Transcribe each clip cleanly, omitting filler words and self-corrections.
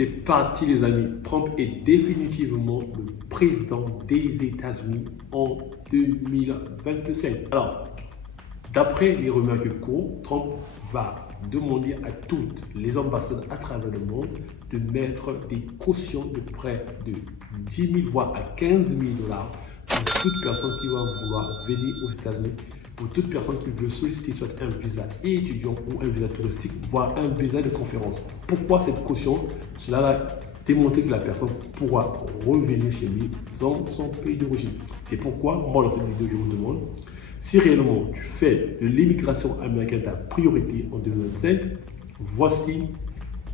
c'est parti les amis. Trump est définitivement le président des États-Unis en 2027. Alors, d'après les rumeurs qui courent, Trump va demander à toutes les ambassades à travers le monde de mettre des cautions de près de 10 000 voire à 15 000 dollars pour toute personne qui va vouloir venir aux États-Unis, pour toute personne qui veut solliciter soit un visa étudiant ou un visa touristique, voire un visa de conférence. Pourquoi cette caution? Cela va démontrer que la personne pourra revenir chez lui dans son pays d'origine. C'est pourquoi, moi dans cette vidéo, je vous demande si réellement tu fais de l'immigration américaine ta priorité en 2025, voici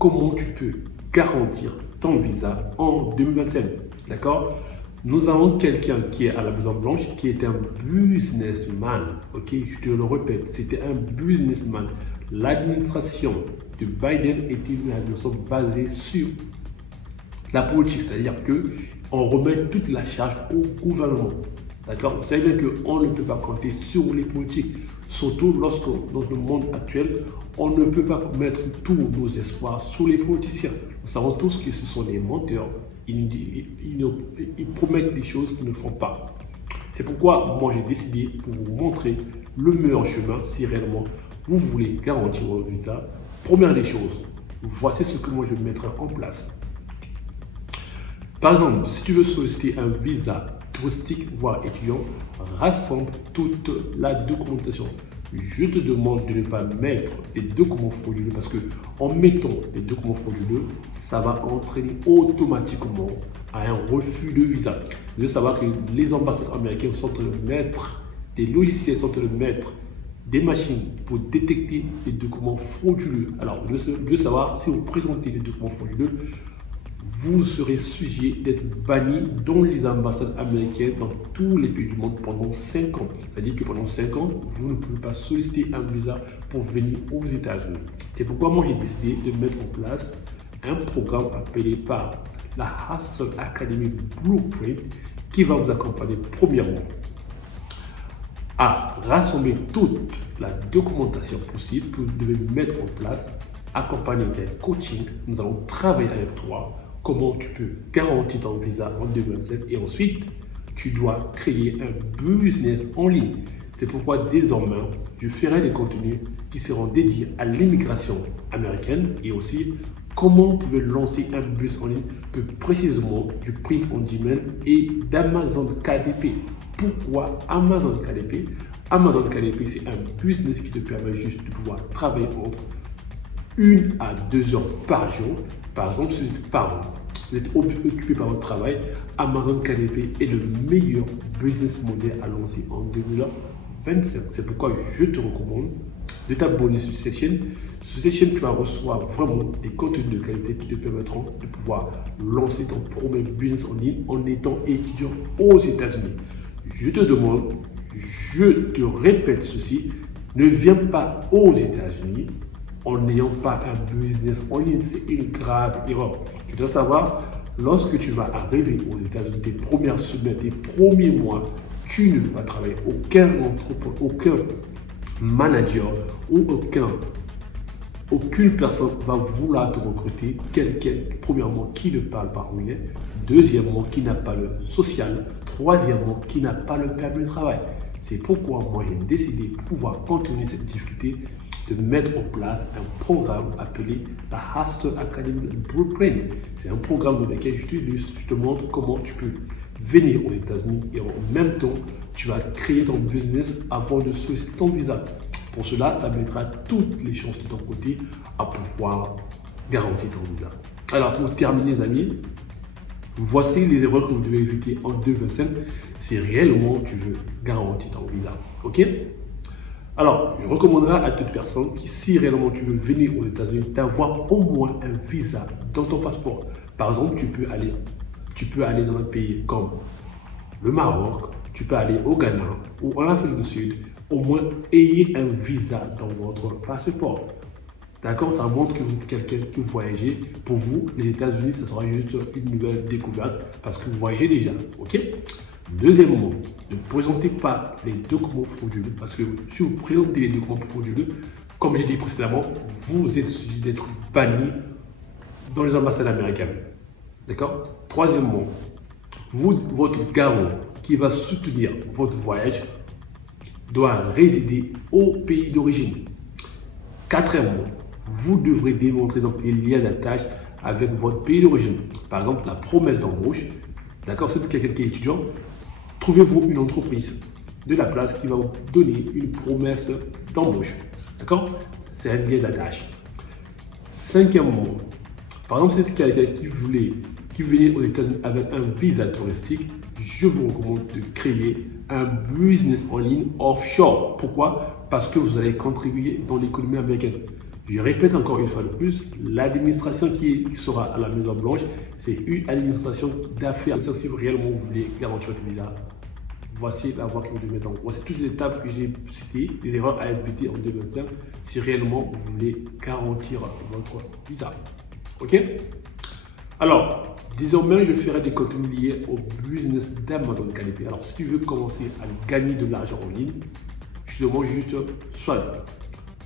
comment tu peux garantir ton visa en 2025. D'accord? Nous avons quelqu'un qui est à la Maison Blanche, qui est un businessman. Ok, je te le répète, c'était un businessman. L'administration de Biden était une administration basée sur la politique, c'est-à-dire qu'on remet toute la charge au gouvernement. D'accord? Vous savez bien qu'on ne peut pas compter sur les politiques, surtout lorsque dans le monde actuel, on ne peut pas mettre tous nos espoirs sur les politiciens. Nous savons tous que ce sont des menteurs. Ils promettent des choses qu'ils ne font pas. C'est pourquoi moi j'ai décidé pour vous montrer le meilleur chemin si réellement vous voulez garantir votre visa. Première des choses, voici ce que moi je mettrai en place. Par exemple, si tu veux solliciter un visa touristique, voire étudiant, rassemble toute la documentation. Je te demande de ne pas mettre des documents frauduleux parce que en mettant des documents frauduleux, ça va entraîner automatiquement à un refus de visa. Vous devez savoir que les ambassades américaines sont en train de mettre des logiciels, sont en train de mettre des machines pour détecter les documents frauduleux. Alors, vous devez savoir si vous présentez des documents frauduleux, vous serez sujet d'être banni dans les ambassades américaines dans tous les pays du monde pendant 5 ans. C'est-à-dire que pendant 5 ans, vous ne pouvez pas solliciter un visa pour venir aux États-Unis. C'est pourquoi moi j'ai décidé de mettre en place un programme appelé par la Hustle Academy Blueprint qui va vous accompagner premièrement à rassembler toute la documentation possible que vous devez mettre en place, accompagné d'un coaching. Nous allons travailler avec toi comment tu peux garantir ton visa en 2027 et ensuite tu dois créer un business en ligne. C'est pourquoi désormais je ferai des contenus qui seront dédiés à l'immigration américaine et aussi comment vous pouvez lancer un business en ligne plus précisément du print on demand et d'Amazon KDP. Pourquoi Amazon KDP? Amazon KDP c'est un business qui te permet juste de pouvoir travailler entre 1 à 2 heures par jour. Par exemple, si vous êtes occupé par votre travail, Amazon KDP est le meilleur business model à lancer en 2025. C'est pourquoi je te recommande de t'abonner sur cette chaîne. Sur cette chaîne, tu vas recevoir vraiment des contenus de qualité qui te permettront de pouvoir lancer ton premier business en ligne en étant étudiant aux États-Unis. Je te demande, je te répète ceci, ne viens pas aux États-Unis en n'ayant pas un business en ligne. C'est une grave erreur. Tu dois savoir, lorsque tu vas arriver aux États-Unis, tes premières semaines, tes premiers mois, tu ne vas pas travailler. Aucun entrepreneur, aucun manager ou aucune personne va vouloir te recruter. Quelqu'un, premièrement, qui ne parle pas anglais. Deuxièmement, qui n'a pas le social. Troisièmement, qui n'a pas le permis de travail. C'est pourquoi moi j'ai décidé pour pouvoir contourner cette difficulté de mettre en place un programme appelé la Hustle Academy Blueprint. C'est un programme dans lequel je te montre comment tu peux venir aux États-Unis et en même temps, tu vas créer ton business avant de solliciter ton visa. Pour cela, ça mettra toutes les chances de ton côté à pouvoir garantir ton visa. Alors, pour terminer, les amis, voici les erreurs que vous devez éviter en 2025 si réellement tu veux garantir ton visa. Ok? Alors, je recommanderais à toute personne qui, si réellement tu veux venir aux États-Unis, d'avoir au moins un visa dans ton passeport. Par exemple, tu peux aller dans un pays comme le Maroc, tu peux aller au Ghana ou en Afrique du Sud. Au moins, ayez un visa dans votre passeport. D'accord? Ça montre que vous êtes quelqu'un qui voyagez. Pour vous, les États-Unis, ce sera juste une nouvelle découverte parce que vous voyagez déjà. Ok? Deuxièmement, ne présentez pas les documents frauduleux parce que si vous présentez les documents frauduleux, comme j'ai dit précédemment, vous êtes sujet d'être banni dans les ambassades américaines. D'accord? Troisièmement, votre garant qui va soutenir votre voyage doit résider au pays d'origine. Quatrièmement, vous devrez démontrer donc les liens d'attache avec votre pays d'origine. Par exemple, la promesse d'embauche. D'accord? C'est quelqu'un qui est étudiant. Trouvez-vous une entreprise de la place qui va vous donner une promesse d'embauche. D'accord? C'est un lien d'attache. Cinquièmement, par exemple, c'est quelqu'un qui venait aux États-Unis avec un visa touristique, je vous recommande de créer un business en ligne offshore. Pourquoi? Parce que vous allez contribuer dans l'économie américaine. Je répète encore une fois de plus, l'administration qui sera à la Maison Blanche, c'est une administration d'affaires. Si réellement vous voulez garantir votre visa, voici la voie que vous devez mettre en place. Voici toutes les étapes que j'ai citées, les erreurs à éviter en 2025, si réellement vous voulez garantir votre visa. Ok? Alors, désormais, je ferai des contenus liés au business d'Amazon qualité. Alors, si tu veux commencer à gagner de l'argent en ligne, je te demande juste soit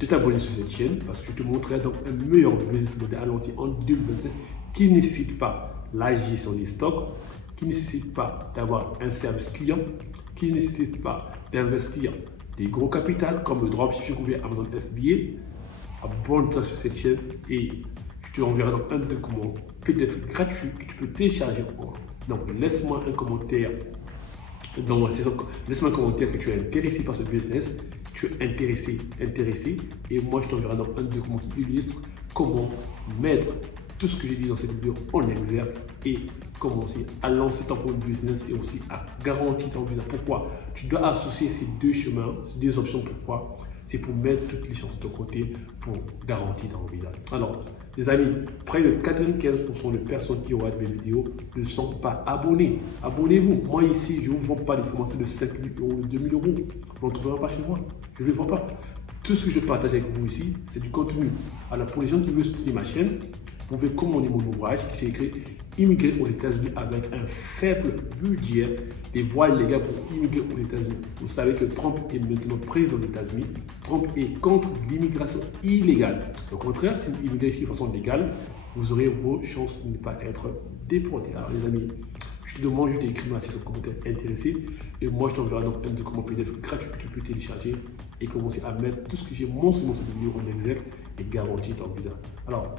de t'abonner sur cette chaîne parce que je te montrerai donc un meilleur business model à lancer en 2027 qui ne nécessite pas la gestion des stocks, qui ne nécessite pas d'avoir un service client, qui ne nécessite pas d'investir des gros capitaux comme le dropshipping ou bien Amazon FBA. Abonne-toi sur cette chaîne et je te enverrai donc un document PDF gratuit que tu peux télécharger. Donc laisse-moi un commentaire. Laisse-moi un commentaire que tu es intéressé par ce business, tu es intéressé, et moi je t'enverrai donc un document qui illustre comment mettre tout ce que j'ai dit dans cette vidéo en exergue et commencer à lancer ton propre business et aussi à garantir ton visa. Pourquoi? Tu dois associer ces deux chemins, ces deux options. Pourquoi? C'est pour mettre toutes les chances de ton côté pour garantir ton visa. Alors, les amis, près de 95% de personnes qui regardent mes vidéos ne sont pas abonnés. Abonnez-vous. Moi ici, je ne vous vends pas des formations de 5 000 €, de 2 000 €. Vous ne trouvera pas chez moi. Je ne les vends pas. Tout ce que je partage avec vous ici, c'est du contenu. Alors, pour les gens qui veulent soutenir ma chaîne, vous pouvez commander mon ouvrage qui s'est écrit Immigrer aux États-Unis avec un faible budget, les voies légales pour immigrer aux États-Unis. Vous savez que Trump est maintenant président des États-Unis. Trump est contre l'immigration illégale. Au contraire, si vous immigrez ici de façon légale, vous aurez vos chances de ne pas être déporté. Alors les amis, je te demande juste d'écrire sur commentaire intéressé et moi je t'enverrai donc un document PDF gratuit que tu peux télécharger et commencer à mettre tout ce que j'ai mentionné dans cette vidéo en exergue et garantir ton visa. Alors,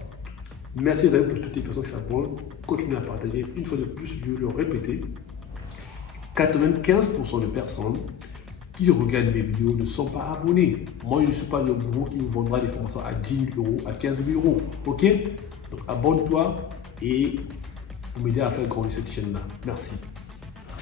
merci les amis pour toutes les personnes qui s'abonnent. Continuez à partager. Une fois de plus, je vais le répéter. 95% de personnes qui regardent mes vidéos ne sont pas abonnés. Moi, je ne suis pas le gros qui vous vendra des formations à 10 000 €, à 15 000 €. Ok? Donc, abonne-toi et vous m'aider à faire grandir cette chaîne-là. Merci.